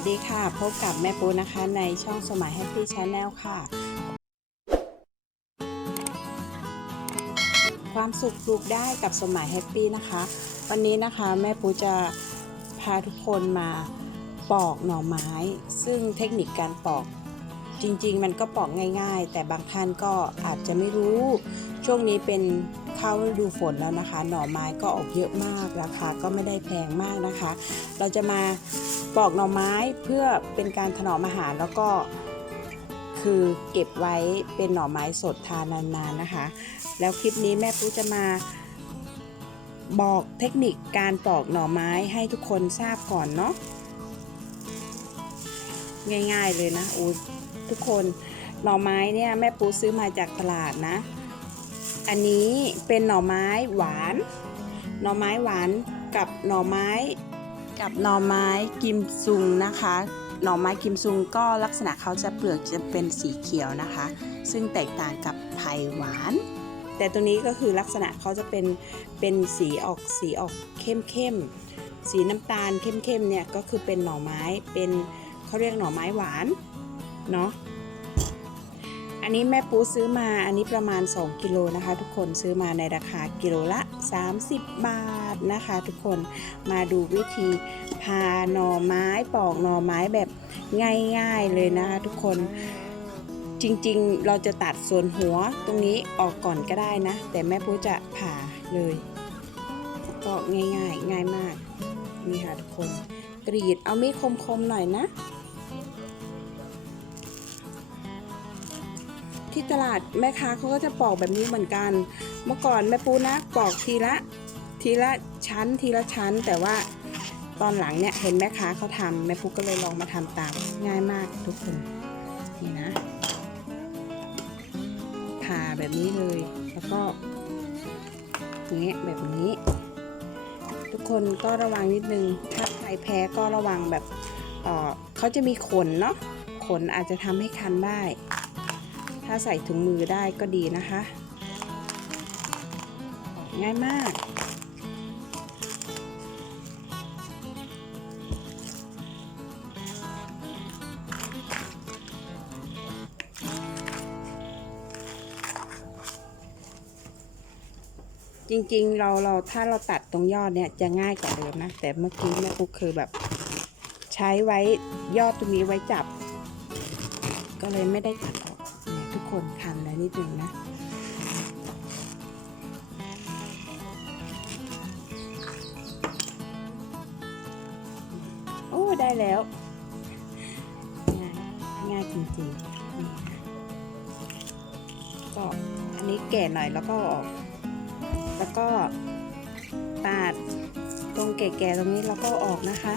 สดีค่ะ พบกับแม่ปูนะคะในช่องสมัยแฮปปี้ชาแนลค่ะ ความสุขปลูกได้กับสมัยแฮปปี้นะคะ วันนี้นะคะแม่ปูจะพาทุกคนมาปอกหน่อไม้ ซึ่งเทคนิคการปอกจริงๆ มันก็ปอกง่าย ๆ แต่บางท่านก็อาจจะไม่รู้ ช่วงนี้เป็นเข้าฤดูฝนแล้วนะคะ หน่อไม้ก็ออกเยอะมากราคาก็ไม่ได้แพงมากนะคะ เราจะมาปอกหน่อไม้เพื่อเป็นการถนอมอาหารแล้วก็คือเก็บไว้เป็นหน่อไม้สดทานนาน ๆนะคะ แล้วคลิปนี้แม่ปุ๊จะมาบอกเทคนิคการปอกหน่อไม้ให้ทุกคนทราบก่อนเนาะง่ายๆเลยนะอูทุกคนหน่อไม้เนี่ยแม่ปูซื้อมาจากตลาดนะ อันนี้เป็นหน่อไม้หวาน หน่อไม้หวานกับหน่อไม้กับหน่อไม้กิมซุงนะคะ หน่อไม้กิมซุงก็ลักษณะเขาจะเปลือกจะเป็นสีเขียวนะคะ ซึ่งแตกต่างกับไผ่หวาน แต่ตัวนี้ก็คือลักษณะเขาจะเป็นเป็นสีออกสีออกเข้มเข้มๆสีน้ำตาลเข้มเข้มๆเนี่ยก็คือเป็นหน่อไม้เป็นเขาเรียกหน่อไม้หวานเนาะ อันนี้แม่ปูซื้อมาอันนี้ประมาณ 2 กิโลนะคะ ทุกคนซื้อมาในราคากิโลละ 30 บาทนะคะ ทุกคนมาดูวิธีพาหน่อไม้ปอกหน่อไม้แบบง่ายๆเลยนะคะ ทุกคนจริงๆ เราจะตัดส่วนหัวตรงนี้ออกก่อนก็ได้นะ แต่แม่ปูจะผ่าเลยก็ง่ายๆ ง่ายมากนี่ค่ะทุกคนกรีดเอามีดคมๆหน่อยนะ ที่ตลาดแม่ค้าเขาก็จะปอกแบบนี้เหมือนกัน เมื่อก่อนแม่ปูนะปอกทีละทีละชั้นทีละชั้น แต่ว่าตอนหลังเนี่ยเห็นแม่ค้าเขาทำแม่ปูก็เลยลองมาทำตามง่ายมากทุกคนนี่นะผ่าแบบนี้เลยแล้วก็เงี้ยแบบนี้ ทุกคนก็ระวังนิดนึง ถ้าใครแพ้ก็ระวังแบบเเขาจะมีขนเนาะขนอาจจะทำให้คันได้ ถ้าใส่ถุงมือได้ก็ดีนะคะง่ายมาก จริงๆ เราเราถ้าเราตัดตรงยอดเนี่ยจะง่ายกว่าเดิมนะ แต่เมื่อกี้แม่ปุ๊กคือแบบ ใช้ไว้ยอดตรงนี้ไว้จับ ก็เลยไม่ได้ตัด คนคันแล้วนิดนึงนะโอ้ได้แล้ว ง่ายง่ายจริงๆก็อันนี้แก่หน่อยแล้วก็ออกแล้วก็ตัดตรงแก่ๆตรงนี้แล้วก็ออกนะคะ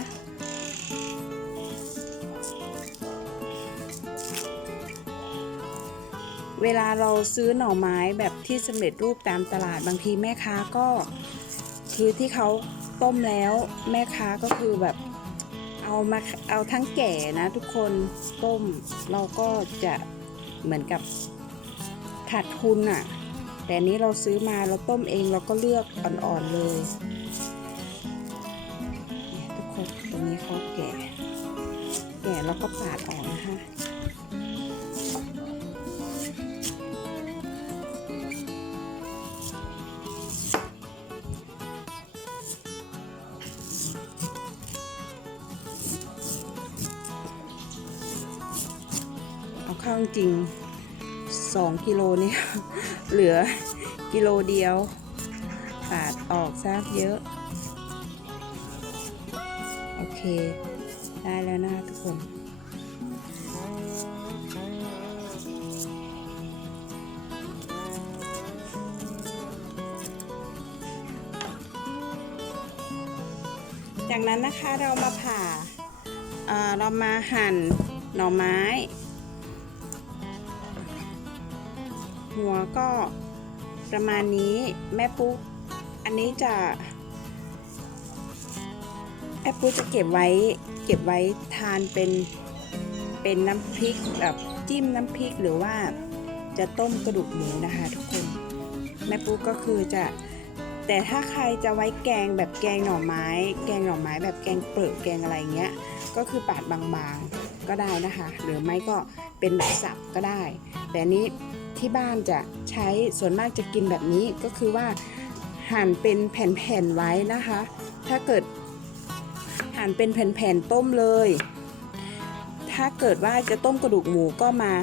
เวลาเราซื้อหน่อไม้แบบที่สำเร็จรูปตามตลาดบางทีแม่ค้าก็คือที่เขาต้มแล้วแม่ค้าก็คือแบบเอามาเอาทั้งแก่นะทุกคนต้มเราก็จะเหมือนกับขาดทุนอะ่ะ แต่นี้เราซื้อมาเราต้มเองเราก็เลือกอ่อนๆเลยทุกคนตรงนี้เขาแก่ แก่แล้วก็ปาดออกนะคะ ข้างจริงสองกิโลนี่เหลือกิโลเดียวปาดออกซะเยอะ โอเค ได้แล้วนะทุกคนจากนั้นนะคะเรามาผ่าเออเรามาหั่นหน่อไม้ หัวก็ประมาณนี้แม่ปุ๊ก อันนี้จะแม่ปุ๊กจะเก็บไว้เก็บไว้ทานเป็นเป็นน้ำพริกแบบจิ้มน้ำพริกหรือว่าจะต้มกระดูกหมูนะคะทุกคน แม่ปุ๊กก็คือจะแต่ถ้าใครจะไว้แกงแบบแกงหน่อไม้ แกงหน่อไม้แบบแกงเปลือกแกงอะไรเงี้ย ก็คือปาดบางๆก็ได้นะคะ หรือไม่ก็เป็นแบบสับก็ได้ แต่อันนี้ ที่บ้านจะใช้ส่วนมากจะกินแบบนี้ก็คือว่าหั่นเป็นแผ่นๆไว้นะคะ ถ้าเกิดหั่นเป็นแผ่นๆต้มเลย ถ้าเกิดว่าจะต้มกระดูกหมูก็มา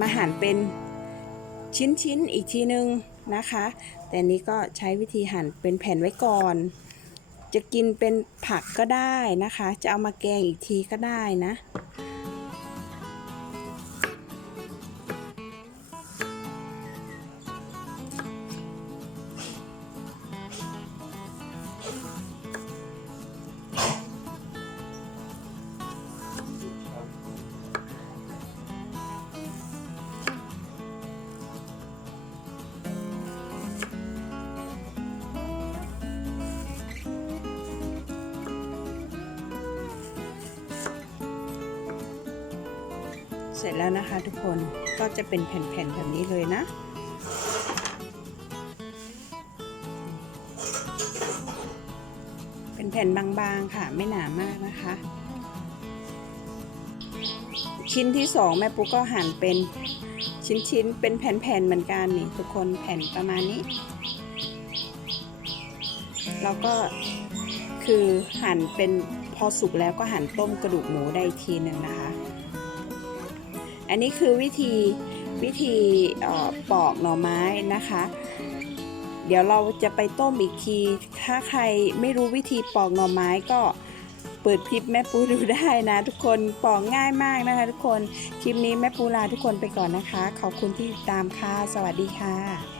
มาหั่นเป็นชิ้นๆอีกทีนึงนะคะ แต่นี้ก็ใช้วิธีหั่นเป็นแผ่นไว้ก่อน จะกินเป็นผักก็ได้นะคะ จะเอามาแกงอีกทีก็ได้นะ เสร็จแล้วนะคะทุกคนก็จะเป็นแผ่นๆแบบนี้เลยนะ เป็นแผ่นบางๆค่ะไม่หนามากนะคะ ชิ้นที่สองแม่ปุ๊กก็หั่นเป็นชิ้นๆ เป็นแผ่นๆเหมือนกันนี่ทุกคนแผ่นประมาณนี้ แล้วก็คือหั่นเป็นพอสุกแล้วก็หั่นต้มกระดูกหมูได้อีกทีหนึ่งนะคะ อันนี้คือวิธีวิธีปอกหน่อไม้นะคะ เดี๋ยวเราจะไปต้มอีกที ถ้าใครไม่รู้วิธีปอกหน่อไม้ก็เปิดคลิปแม่ปูดูได้นะทุกคนปอกง่ายมากนะคะ ทุกคน คลิปนี้แม่ปูลาทุกคนไปก่อนนะคะ ขอบคุณที่ติดตามค่ะ สวัสดีค่ะ